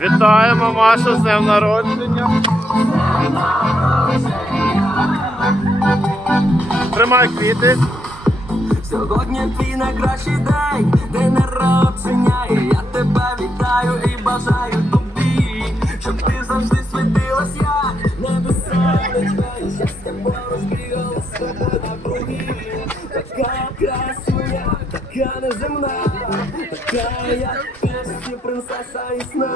Вітаємо Машу з днем народження. Тримай квіти. Сьогодні твій найкращий день, день народження, і я тебе вітаю і бажаю тобі, щоб ти завжди світилась, як небесонечко, і щастя поруч бігало з тобою навкруги. Така красуня, така неземна, така як пісні принцеса і сна.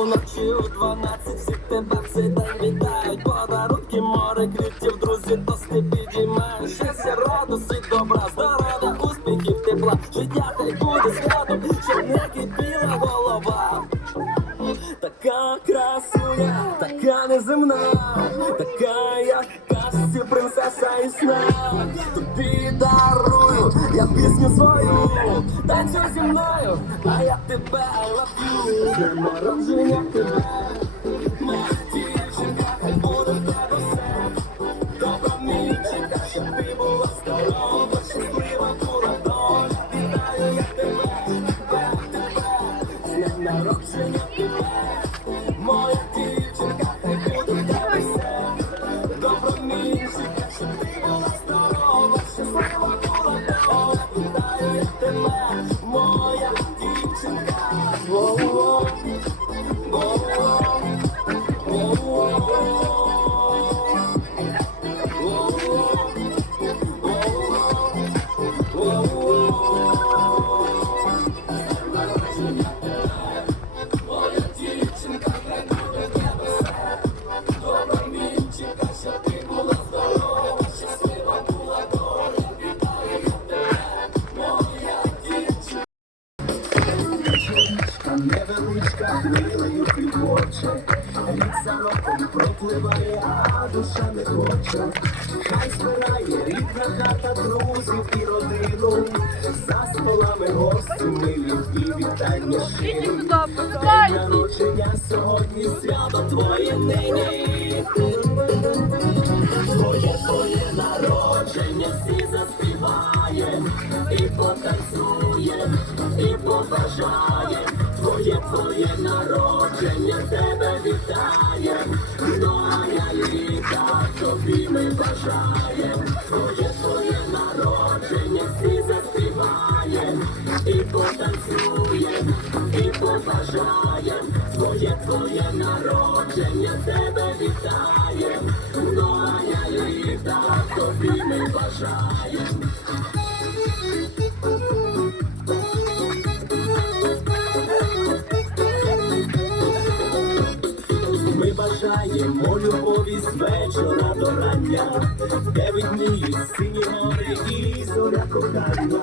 Уночі у 12 всі тебе цей вітають. Подарунки, море квітів, друзі, тости підіймають Щастя, радості, добра, здоров'я, успіхів, тепла. Життя та й буде святом, щоб не кипіла голова. Така красуня, така неземна, така як казці принцеса і сна. Тобі дарую, я пісню свою, танцюй зі мною, а я тебе днем народження тебе, Хай збирає рідна хата друзів і родину, за столами гості милі і вітання народження сьогодні свято твоє нині. Твоє твоє народження всі заспіваєм і потанцюєм, і побажаєм. Твоє твоє народження тебе вітаєм. Тобі ми бажаєм. Твоє твоє народження всі заспіваєм і потанцюєм, і побажаєм. Твоє твоє народження тебе вітаєм. Многая літа тобі ми бажаєм. Ми бажаємо любові з вечора до рання, де видніють сині гори і зоря кохання.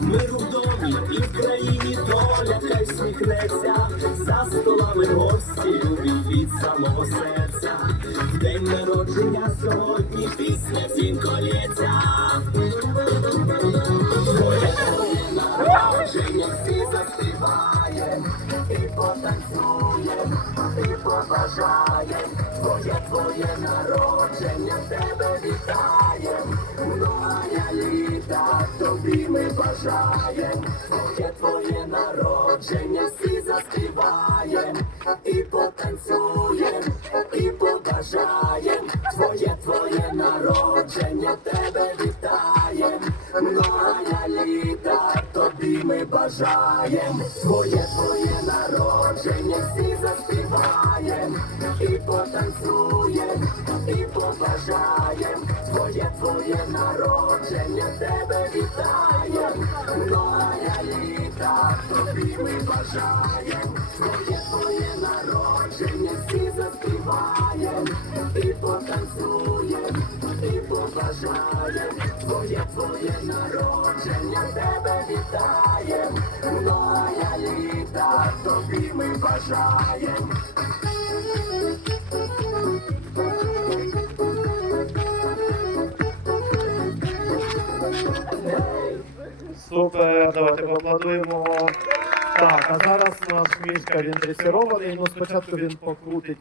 Миру в домі і в країні доля хай всміхнеться, за столами гості від самого серця. В день народження сьогодні пісня дзвінко лється. Твоє твоє народження всі заспіваєм і потанцюєм, і побажаєм. Твоє твоє народження тебе вітаєм. Многая літа тобі ми бажаєм. Твоє твоє народження всі заспіваєм і потанцюєм, і побажаєм. Твоє твоє народження тебе вітаєм. Многая літа тобі ми бажаєм. Твоє твоє народження всі заспіваєм і потанцюєм, і побажаєм. Твоє твоє народження тебе вітаєм. Многая літа тобі ми бажаєм. Твоє твоє народження всі заспіваєм і потанцюєм, і побажаєм. твоє твоє народження тебе вітаєм, многая літа тобі ми бажаєм. Супер, давайте поаплодуємо. Так, а зараз наш мішка він дресірований, ну спочатку він покрутить,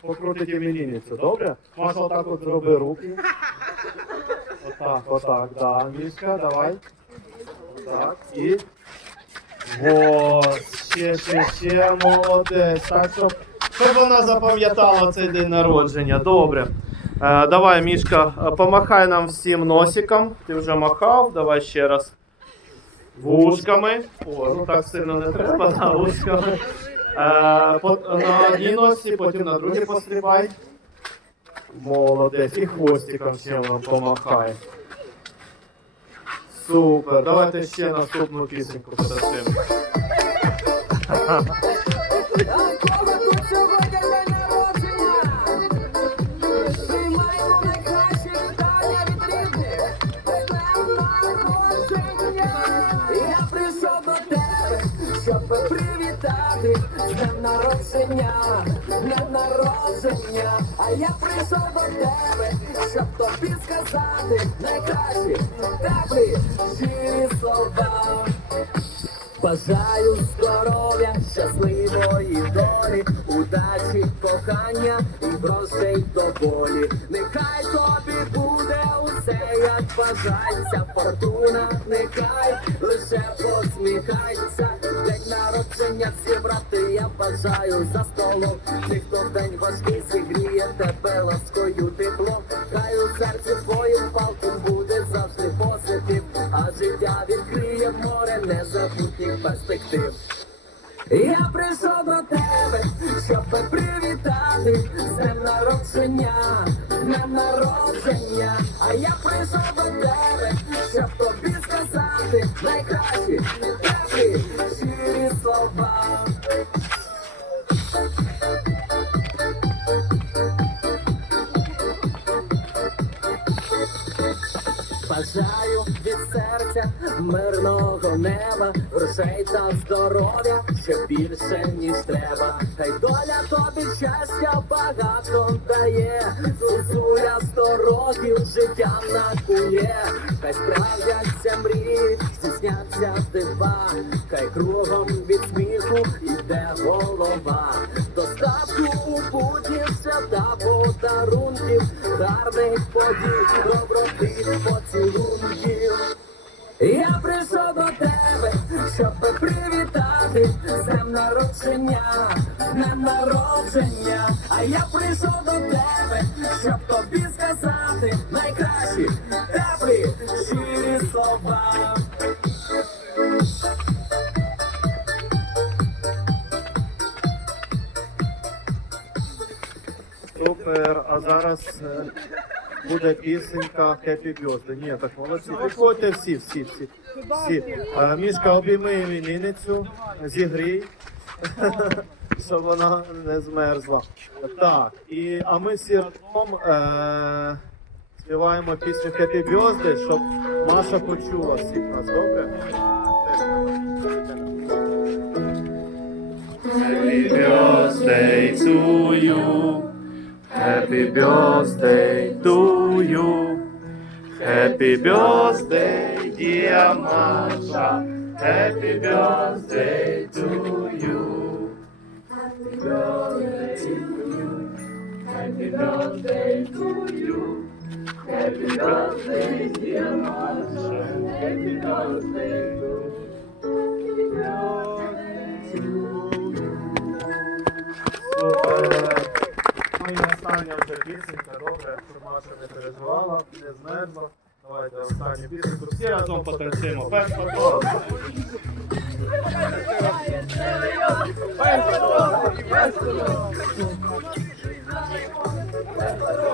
покрутить іменинницю, добре? Маша, отак от зроби руки. Отак, отак, да. Мішка, давай. Так, і. Вот, ще, ще, ще, молодець. Так, щоб, щоб вона запам'ятала цей день народження. Добре. Е, давай, Мішка, помахай нам всім носиком. Ти вже махав, давай ще раз. Вушками. О, ну так сильно не треба, да, вушками. Е, по, на одній носі, потім на другій пострибай. Молодець. І хвостиком ще вам помахай. Супер. Давайте ще наступну пісеньку подасимо. Днем народження, днем народження. А я прийшов до тебе, щоб тобі сказати найкращі теплі щирі слова. Бажаю здоров'я, щасливої долі, удачі, кохання і грошей доволі. Нехай тобі буде усе, як бажається, фортуна, нехай лише посміхається. День народження всі брати, я бажаю за столом. Ніхто в день важкий зігріє тебе ласкою теплом. Хай у серці твоїм палком буде завжди позитив, а життя відкриє море незабутніх перспектив. Я прийшов до тебе, щоб привітати з днем народження, днем народження. А я прийшов до тебе, щоб тобі сказати найкращі серця мирного неба, грошей та здоров'я ще більше, ніж треба. Хай доля тобі щастя багато дає, Зозуля сто років життя накує, хай справдяться мрії, здійсняться дива, хай кругом від сміху йде голова. Доставку у будні свята подарунків, гарних подій, доброти, поцілунків. Привітати з днем народження, днем народження. А я прийшов до тебе, щоб тобі сказати найкращі теплі щирі слова. Супер, а зараз е, буде пісенька Happy Birthday. Ні, так молодці. Підходьте всі, всі, всі. всі. Е, Мішка, обійми іменинницю, зігрій, щоб вона не змерзла. Так, і, а ми всі разом е, співаємо пісню Happy Birthday, щоб Маша почула всіх нас, добре? Happy birthday to you. Happy birthday to you. Happy birthday, dear Masha. Happy birthday to you. Happy birthday to you. Happy birthday to you. Happy birthday, dear Masha. Happy birthday to you. пісенька, добре, щоб Маша не переживала, не змерзла. Давайте останню пісеньку. Всі разом потанцюємо. Пес патрон. Пес патрон. Пес патрон.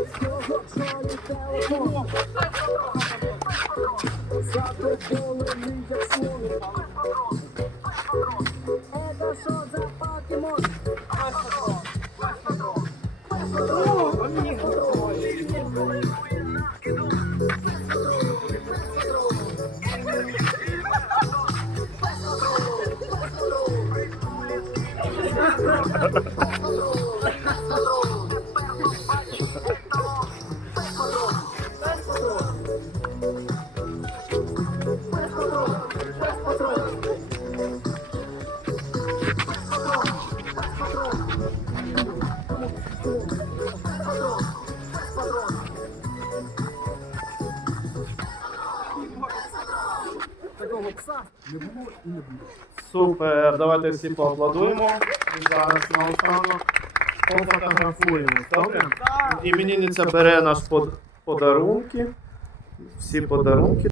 Это що за покемон? Ha ha ha. Такого пса не було і не буде. Супер, давайте всі поаплодуємо. І Зараз наостанок пофотографуємо. Добре? Іменинниця бере наш подарунки. Всі подарунки.